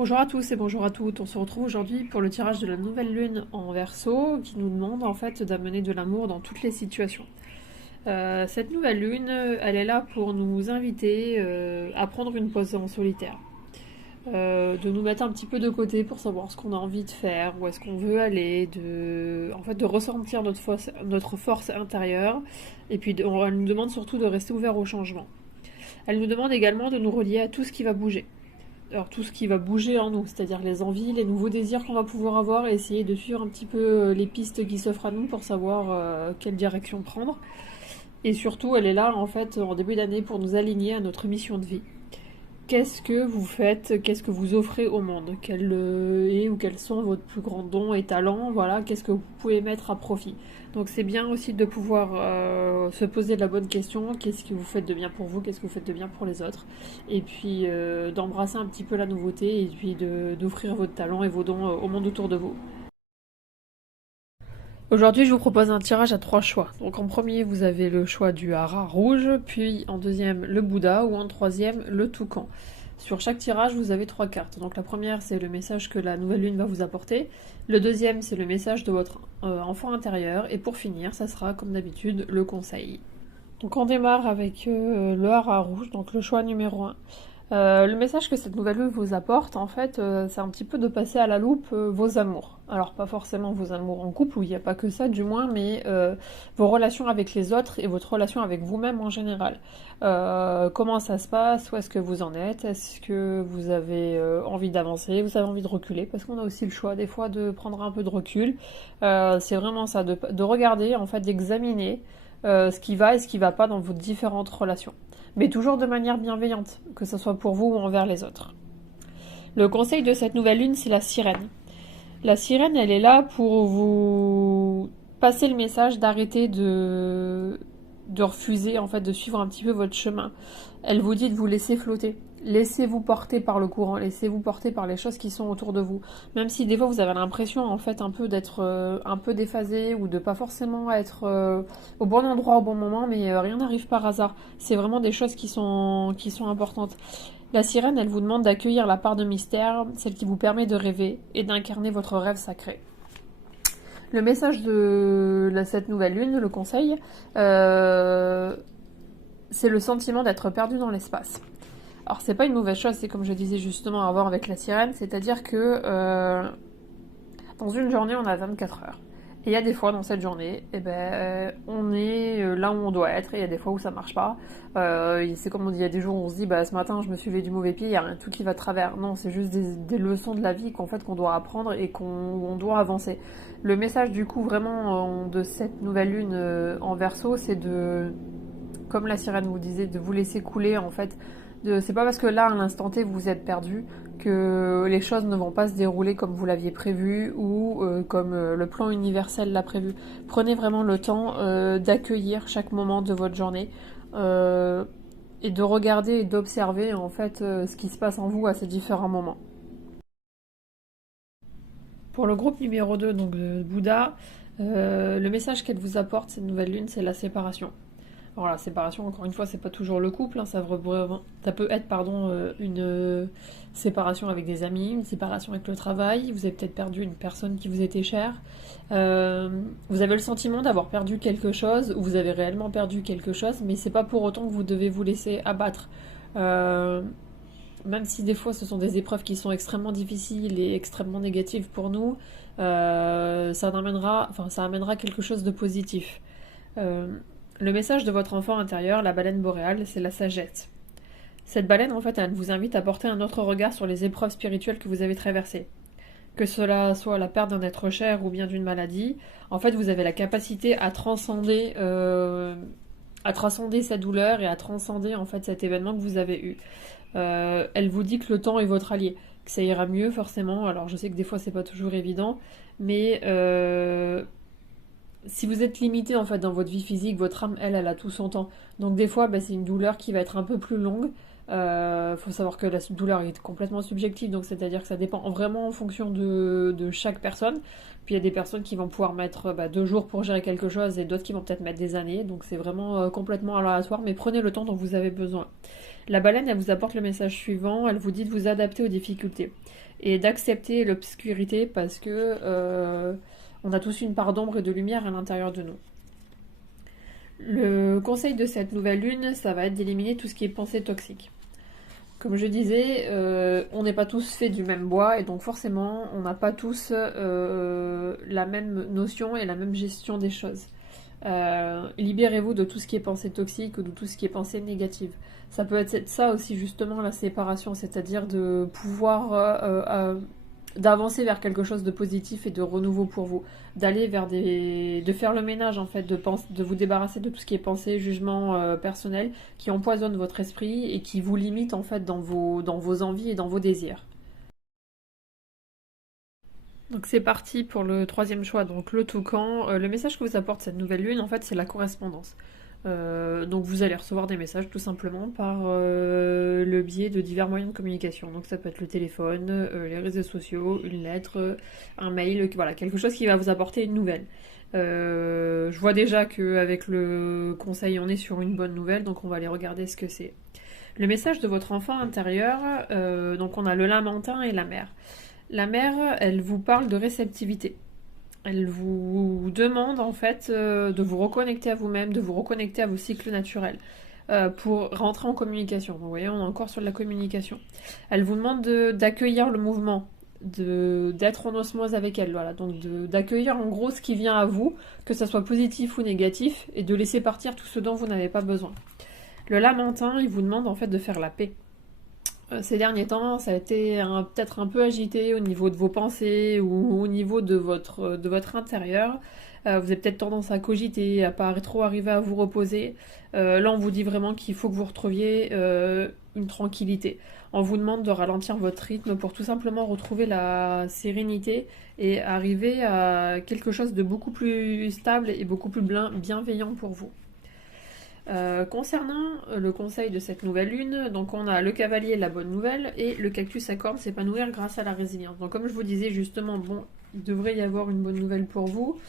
Bonjour à tous et bonjour à toutes. On se retrouve aujourd'hui pour le tirage de la nouvelle lune en Verseau qui nous demande en fait d'amener de l'amour dans toutes les situations. Cette nouvelle lune, elle est là pour nous inviter à prendre une pause en solitaire, de nous mettre un petit peu de côté pour savoir ce qu'on a envie de faire, où est-ce qu'on veut aller, de ressentir notre force intérieure. Et puis elle nous demande surtout de rester ouvert au changement. Elle nous demande également de nous relier à tout ce qui va bouger. Alors tout ce qui va bouger en nous, c'est-à-dire les envies, les nouveaux désirs qu'on va pouvoir avoir et essayer de suivre un petit peu les pistes qui s'offrent à nous pour savoir quelle direction prendre. Et surtout, elle est là en fait en début d'année pour nous aligner à notre mission de vie. Qu'est-ce que vous faites, qu'est-ce que vous offrez au monde, quel est ou quels sont votre plus grands dons et talents, voilà, qu'est-ce que vous pouvez mettre à profit. Donc c'est bien aussi de pouvoir se poser la bonne question, qu'est-ce que vous faites de bien pour vous, qu'est-ce que vous faites de bien pour les autres, et puis d'embrasser un petit peu la nouveauté et puis d'offrir votre talent et vos dons au monde autour de vous. Aujourd'hui, je vous propose un tirage à trois choix. Donc en premier, vous avez le choix du hara rouge, puis en deuxième, le Bouddha, ou en troisième, le toucan. Sur chaque tirage, vous avez trois cartes. Donc la première, c'est le message que la nouvelle lune va vous apporter. Le deuxième, c'est le message de votre enfant intérieur. Et pour finir, ça sera, comme d'habitude, le conseil. Donc on démarre avec le hara rouge, donc le choix numéro un. Le message que cette nouvelle lune vous apporte, en fait, c'est un petit peu de passer à la loupe vos amours. Alors pas forcément vos amours en couple, où il n'y a pas que ça du moins, mais vos relations avec les autres et votre relation avec vous-même en général. Comment ça se passe? Où est-ce que vous en êtes? Est-ce que vous avez envie d'avancer? Vous avez envie de reculer? Parce qu'on a aussi le choix des fois de prendre un peu de recul. C'est vraiment ça, de regarder, en fait, d'examiner ce qui va et ce qui va pas dans vos différentes relations, mais toujours de manière bienveillante, que ce soit pour vous ou envers les autres. Le conseil de cette nouvelle lune, c'est la sirène. La sirène, elle est là pour vous passer le message d'arrêter de refuser, en fait, de suivre un petit peu votre chemin. Elle vous dit de vous laisser flotter. Laissez-vous porter par le courant, laissez-vous porter par les choses qui sont autour de vous. Même si des fois vous avez l'impression en fait un peu d'être un peu déphasé ou de pas forcément être au bon endroit au bon moment, mais rien n'arrive par hasard. C'est vraiment des choses qui sont importantes. La sirène, elle vous demande d'accueillir la part de mystère, celle qui vous permet de rêver et d'incarner votre rêve sacré. Le message de cette nouvelle lune, le conseil, c'est le sentiment d'être perdu dans l'espace. Alors c'est pas une mauvaise chose, c'est comme je disais justement à voir avec la sirène, c'est-à-dire que dans une journée on a 24 heures. Et il y a des fois dans cette journée, on est là où on doit être, et il y a des fois où ça marche pas. C'est comme on dit, il y a des jours où on se dit, ce matin je me suis levé du mauvais pied, il y a rien tout qui va de travers. Non, c'est juste des leçons de la vie qu'on doit apprendre et qu'on doit avancer. Le message du coup vraiment de cette nouvelle lune en Verseau, c'est de, comme la sirène vous disait, de vous laisser couler en fait. C'est pas parce que là, à l'instant T, vous êtes perdu que les choses ne vont pas se dérouler comme vous l'aviez prévu ou comme le plan universel l'a prévu. Prenez vraiment le temps d'accueillir chaque moment de votre journée et de regarder et d'observer en fait ce qui se passe en vous à ces différents moments. Pour le groupe numéro 2, donc de Bouddha, le message qu'elle vous apporte, cette nouvelle lune, c'est la séparation. Alors la séparation, encore une fois, c'est pas toujours le couple, hein, ça peut être une séparation avec des amis, une séparation avec le travail, vous avez peut-être perdu une personne qui vous était chère, vous avez le sentiment d'avoir perdu quelque chose, ou vous avez réellement perdu quelque chose, mais c'est pas pour autant que vous devez vous laisser abattre. Euh, Même si des fois ce sont des épreuves qui sont extrêmement difficiles et extrêmement négatives pour nous, ça amènera quelque chose de positif. Euh, le message de votre enfant intérieur, la baleine boréale, c'est la sagesse. Cette baleine, en fait, elle vous invite à porter un autre regard sur les épreuves spirituelles que vous avez traversées. Que cela soit la perte d'un être cher ou bien d'une maladie, en fait, vous avez la capacité à transcender sa douleur et à transcender en fait cet événement que vous avez eu. Elle vous dit que le temps est votre allié, que ça ira mieux forcément. Alors je sais que des fois c'est pas toujours évident, mais si vous êtes limité en fait dans votre vie physique, votre âme elle a tout son temps. Donc des fois c'est une douleur qui va être un peu plus longue. Faut savoir que la douleur est complètement subjective, donc c'est-à-dire que ça dépend vraiment en fonction de chaque personne. Puis il y a des personnes qui vont pouvoir mettre 2 jours pour gérer quelque chose et d'autres qui vont peut-être mettre des années. Donc c'est vraiment complètement aléatoire, mais prenez le temps dont vous avez besoin. La baleine, elle vous apporte le message suivant, elle vous dit de vous adapter aux difficultés et d'accepter l'obscurité parce que on a tous une part d'ombre et de lumière à l'intérieur de nous. Le conseil de cette nouvelle lune, ça va être d'éliminer tout ce qui est pensée toxique. Comme je disais, on n'est pas tous faits du même bois et donc forcément, on n'a pas tous la même notion et la même gestion des choses. Libérez-vous de tout ce qui est pensée toxique ou de tout ce qui est pensée négative. Ça peut être ça aussi justement la séparation, c'est-à-dire de pouvoir d'avancer vers quelque chose de positif et de renouveau pour vous, d'aller vers de faire le ménage en fait, de vous débarrasser de tout ce qui est pensée, jugement personnel, qui empoisonne votre esprit et qui vous limite en fait dans vos envies et dans vos désirs. Donc c'est parti pour le troisième choix, donc le toucan. Le message que vous apporte cette nouvelle lune, en fait, c'est la correspondance. Donc vous allez recevoir des messages tout simplement par le biais de divers moyens de communication. Donc ça peut être le téléphone, les réseaux sociaux, une lettre, un mail, voilà, quelque chose qui va vous apporter une nouvelle. Je vois déjà qu'avec le conseil, on est sur une bonne nouvelle, donc on va aller regarder ce que c'est. Le message de votre enfant intérieur, donc on a le lamentin et la mère. La mère, elle vous parle de réceptivité. Elle vous demande en fait de vous reconnecter à vous-même, de vous reconnecter à vos cycles naturels pour rentrer en communication. Vous voyez, on est encore sur de la communication. Elle vous demande d'accueillir le mouvement, d'être en osmose avec elle, voilà. Donc d'accueillir en gros ce qui vient à vous, que ça soit positif ou négatif, et de laisser partir tout ce dont vous n'avez pas besoin. Le lamentin, il vous demande en fait de faire la paix. Ces derniers temps, ça a été peut-être un peu agité au niveau de vos pensées ou au niveau de votre intérieur. Vous avez peut-être tendance à cogiter, à pas trop arriver à vous reposer. Là, on vous dit vraiment qu'il faut que vous retrouviez une tranquillité. On vous demande de ralentir votre rythme pour tout simplement retrouver la sérénité et arriver à quelque chose de beaucoup plus stable et beaucoup plus bienveillant pour vous. Concernant le conseil de cette nouvelle lune, donc on a le cavalier, la bonne nouvelle, et le cactus à cornes s'épanouir grâce à la résilience. Donc comme je vous disais justement, bon, il devrait y avoir une bonne nouvelle pour vous.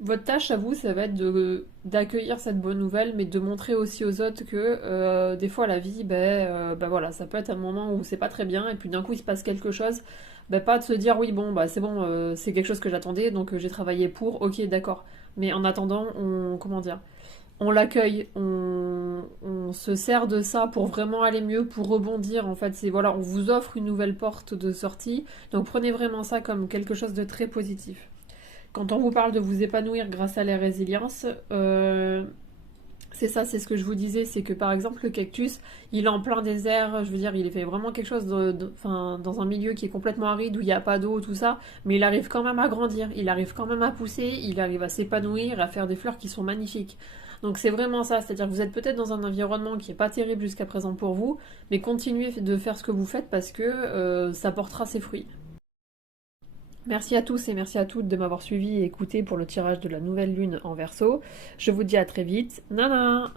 Votre tâche à vous, ça va être d'accueillir cette bonne nouvelle, mais de montrer aussi aux autres que des fois la vie, voilà, ça peut être un moment où c'est pas très bien, et puis d'un coup il se passe quelque chose, pas de se dire oui bon c'est bon, c'est quelque chose que j'attendais, donc j'ai travaillé pour, ok d'accord. Mais en attendant, on l'accueille, on se sert de ça pour vraiment aller mieux, pour rebondir. En fait, c'est voilà, on vous offre une nouvelle porte de sortie, donc prenez vraiment ça comme quelque chose de très positif. Quand on vous parle de vous épanouir grâce à la résilience, c'est ça, c'est ce que je vous disais, c'est que par exemple le cactus, il est en plein désert, je veux dire, il fait vraiment quelque chose dans un milieu qui est complètement aride, où il n'y a pas d'eau, tout ça, mais il arrive quand même à grandir, il arrive quand même à pousser, il arrive à s'épanouir, à faire des fleurs qui sont magnifiques. Donc c'est vraiment ça, c'est-à-dire que vous êtes peut-être dans un environnement qui n'est pas terrible jusqu'à présent pour vous, mais continuez de faire ce que vous faites parce que ça portera ses fruits. Merci à tous et merci à toutes de m'avoir suivi et écouté pour le tirage de la nouvelle lune en Verseau. Je vous dis à très vite. Nana!